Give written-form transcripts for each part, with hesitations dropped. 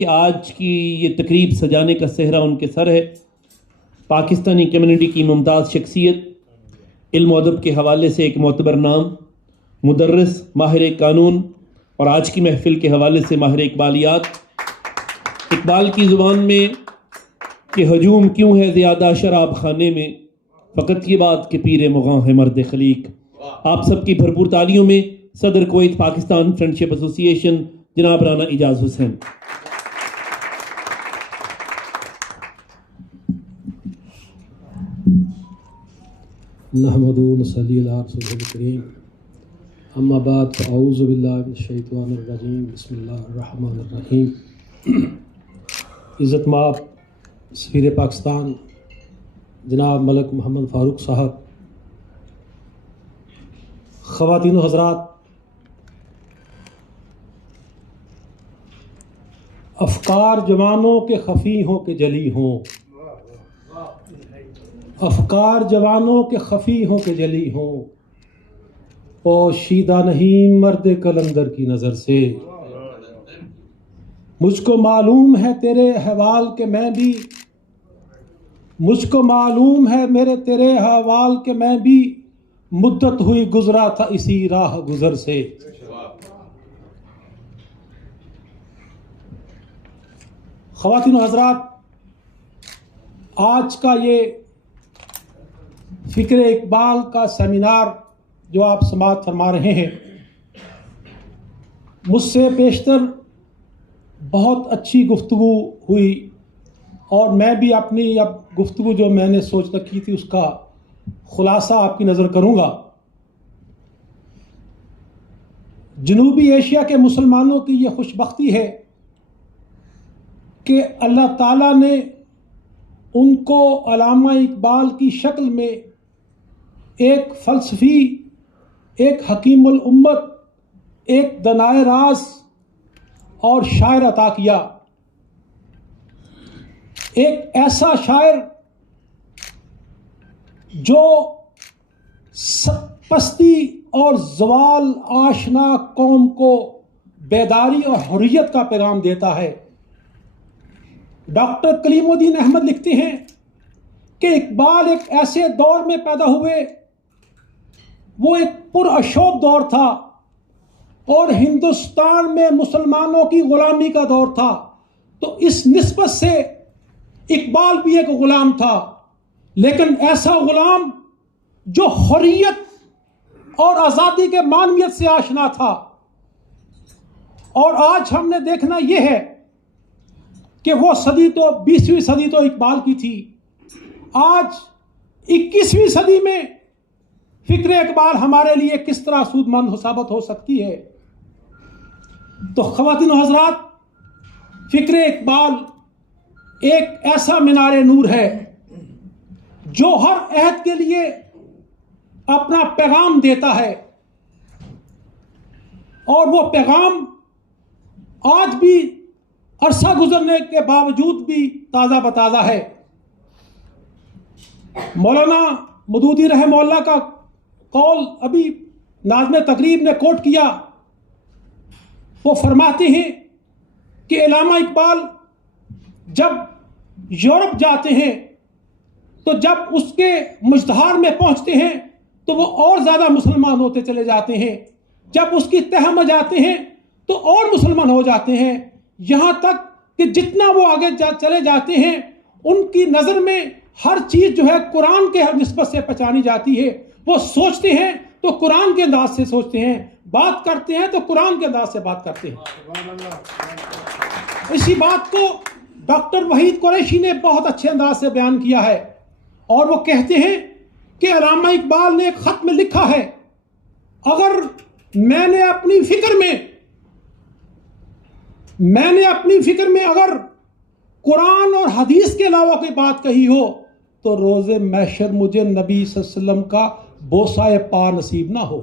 कि आज की ये तकरीब सजाने का सेहरा उनके सर है। पाकिस्तानी कम्युनिटी की मुमताज़ शख्सियत, इल्म अदब के हवाले से एक मोतबर नाम, मुदर्रिस, माहिर कानून और आज की महफिल के हवाले से माहिर इकबालियात। इकबाल की ज़ुबान में कि हजूम क्यों है ज़्यादा शराब खाने में, फ़कत ये बात कि पीर मुग़ां है मर्द खलीक। आप सबकी भरपूर तालियों में सदर कुवैत पाकिस्तान फ्रेंडशिप एसोसिएशन जनाब राना इजाज़ हुसैन। नहमदुहु व नसल्ली अला रसूलिल करीम, अम्मा बाद फ़अऊज़ु बिल्लाहि मिनश शैतानिर रजीम, बिस्मिल्लाहिर रहमानिर रहीम। इज़्ज़त माब सफ़ीर पाकिस्तान जनाब मलिक मोहम्मद फ़ारूक साहब, ख़वातीन व हज़रात, अफ़कार जवानों के ख़फ़ी हों के जली हों, अफ़कार जवानों के ख़फ़ी हों के जली हों, पोशीदा नहीं मर्द कलंदर की नज़र से। मुझको मालूम है तेरे अहवाल के मैं भी, मुझको मालूम है मेरे तेरे अहवाल के मैं भी, मुद्दत हुई गुजरा था इसी राह गुजर से। ख़वातीन व हज़रात, आज का ये फ़िक्र इकबाल का सेमिनार जो आप समाअत फरमा रहे हैं, मुझसे पेशतर बहुत अच्छी गुफ्तगू हुई और मैं भी अपनी अब गुफ्तगू जो मैंने सोच रखी थी उसका खुलासा आपकी नज़र करूँगा। जनूबी एशिया के मुसलमानों की ये खुशबख्ती है कि अल्लाह ताला ने उनको अल्लामा इकबाल की शक्ल में एक फ़लसफ़ी, एक हकीमुल उम्मत, एक दनाए राज और शायर अता किया। एक ऐसा शायर जो पस्ती और ज़वाल आशना कौम को बेदारी और हुर्रियत का पैगाम देता है। डॉक्टर कलीमुद्दीन अहमद लिखते हैं कि इकबाल एक ऐसे दौर में पैदा हुए, वो एक पुरअशोब दौर था और हिंदुस्तान में मुसलमानों की ग़ुलामी का दौर था। तो इस निस्बत से इकबाल भी एक ग़ुलाम था, लेकिन ऐसा ग़ुलाम जो हुर्रियत और आज़ादी के मानवियत से आशना था। और आज हमने देखना यह है कि वो सदी तो 20वीं सदी तो इकबाल की थी, आज 21वीं सदी में फ़िक्र इकबाल हमारे लिए किस तरह सूदमंद साबित हो सकती है। तो ख़वातीन व हज़रात, फ़िक्र इकबाल एक ऐसा मीनार नूर है जो हर अहद के लिए अपना पैगाम देता है और वो पैगाम आज भी अरसा गुजरने के बावजूद भी ताज़ा बताज़ा है। मौलाना मदूदी रहमहुल्लाह का कौल अभी नाज़िम तकरीब ने कोट किया। वो फरमाते हैं कि अल्लामा इकबाल जब यूरोप जाते हैं तो जब उसके मुजदहार में पहुंचते हैं तो वो और ज़्यादा मुसलमान होते चले जाते हैं, जब उसकी तह में जाते हैं तो और मुसलमान हो जाते हैं, यहाँ तक कि जितना वो आगे चले जाते हैं उनकी नज़र में हर चीज़ जो है कुरान के हर निस्बत से पहचानी जाती है। वो सोचते हैं तो कुरान के अंदाज से सोचते हैं, बात करते हैं तो कुरान के अंदाज से बात करते हैं। इसी बात को डॉक्टर वहीद कुरैशी ने बहुत अच्छे अंदाज से बयान किया है और वो कहते हैं कि अल्लामा इकबाल ने एक ख़त में लिखा है, अगर मैंने अपनी फ़िक्र में अगर कुरान और हदीस के अलावा कोई बात कही हो तो रोज़े महशर मुझे नबी सल्लल्लाहु अलैहि वसल्लम का बोसाए पा नसीब ना हो।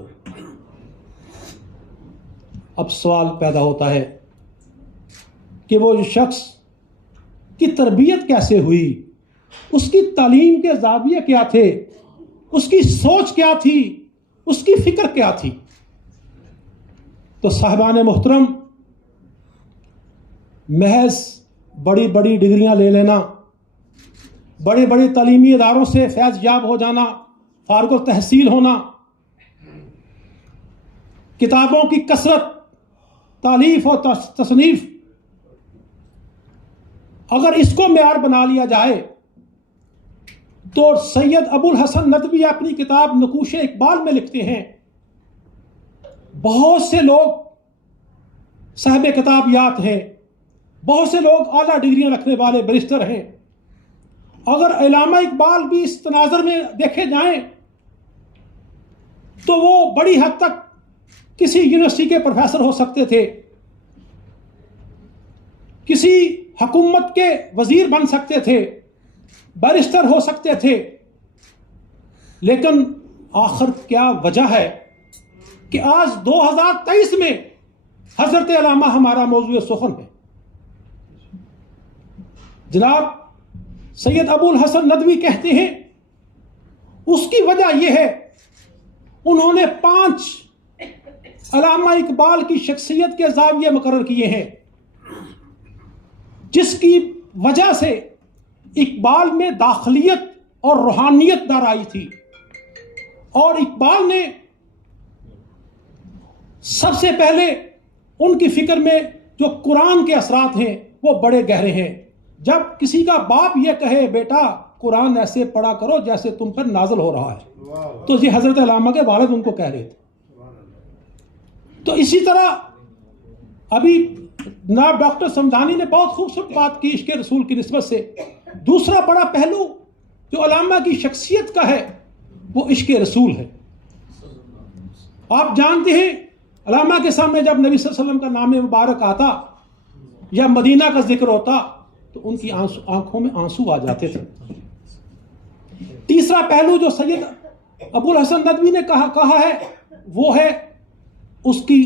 अब सवाल पैदा होता है कि वो शख्स की तरबियत कैसे हुई, उसकी तालीम के ज़ाविये क्या थे, उसकी सोच क्या थी, उसकी फ़िक्र क्या थी। तो साहिबान मोहतरम, महज बड़ी बड़ी डिग्रियां ले लेना, बड़े बड़े तालीमी इदारों से फैज़ याब हो जाना, फारुग तहसील होना, किताबों की कसरत, तालीफ और तसनीफ, अगर इसको मेयार बना लिया जाए तो सैयद अबुल हसन नदवी अपनी किताब नकूश इकबाल में लिखते हैं, बहुत से लोग साहिब किताबियात हैं, बहुत से लोग आला डिग्रियां रखने वाले बैरिस्टर हैं। अगर अल्लामा इकबाल भी इस तनाज़ुर में देखे जाएं तो वो बड़ी हद तक किसी यूनिवर्सिटी के प्रोफेसर हो सकते थे, किसी हुकूमत के वजीर बन सकते थे, बैरिस्टर हो सकते थे। लेकिन आखिर क्या वजह है कि आज 2023 में हजरत अल्लामा हमारा मौजूद सुखन है। जनाब सैयद अबुल हसन नदवी कहते हैं उसकी वजह यह है उन्होंने 5 अल्लामा इकबाल की शख्सियत के ज़ाविये मुकर्रर किए हैं, जिसकी वजह से इकबाल में दाखिलियत और रूहानियत दर आई थी। और इकबाल ने सबसे पहले उनकी फिक्र में जो कुरान के असरात हैं वो बड़े गहरे हैं। जब किसी का बाप ये कहे बेटा कुरान ऐसे पढ़ा करो जैसे तुम पर नाज़िल हो रहा है, तो ये हजरत अल्लामा के वालिद उनको कह रहे थे। तो इसी तरह अभी जनाब डॉक्टर समझानी ने बहुत खूबसूरत बात की इश्क़ रसूल की निस्बत से। दूसरा बड़ा पहलू जो अल्लामा की शख्सियत का है वो इश्क़ रसूल है। आप जानते हैं अल्लामा के सामने जब नबी सल्लल्लाहु अलैहि वसल्लम का नाम मुबारक आता या मदीना का जिक्र होता तो उनकी आंखों में आंसू आ जाते थे। तीसरा पहलू जो सैयद अबुल हसन नदवी ने कहा है वो है उसकी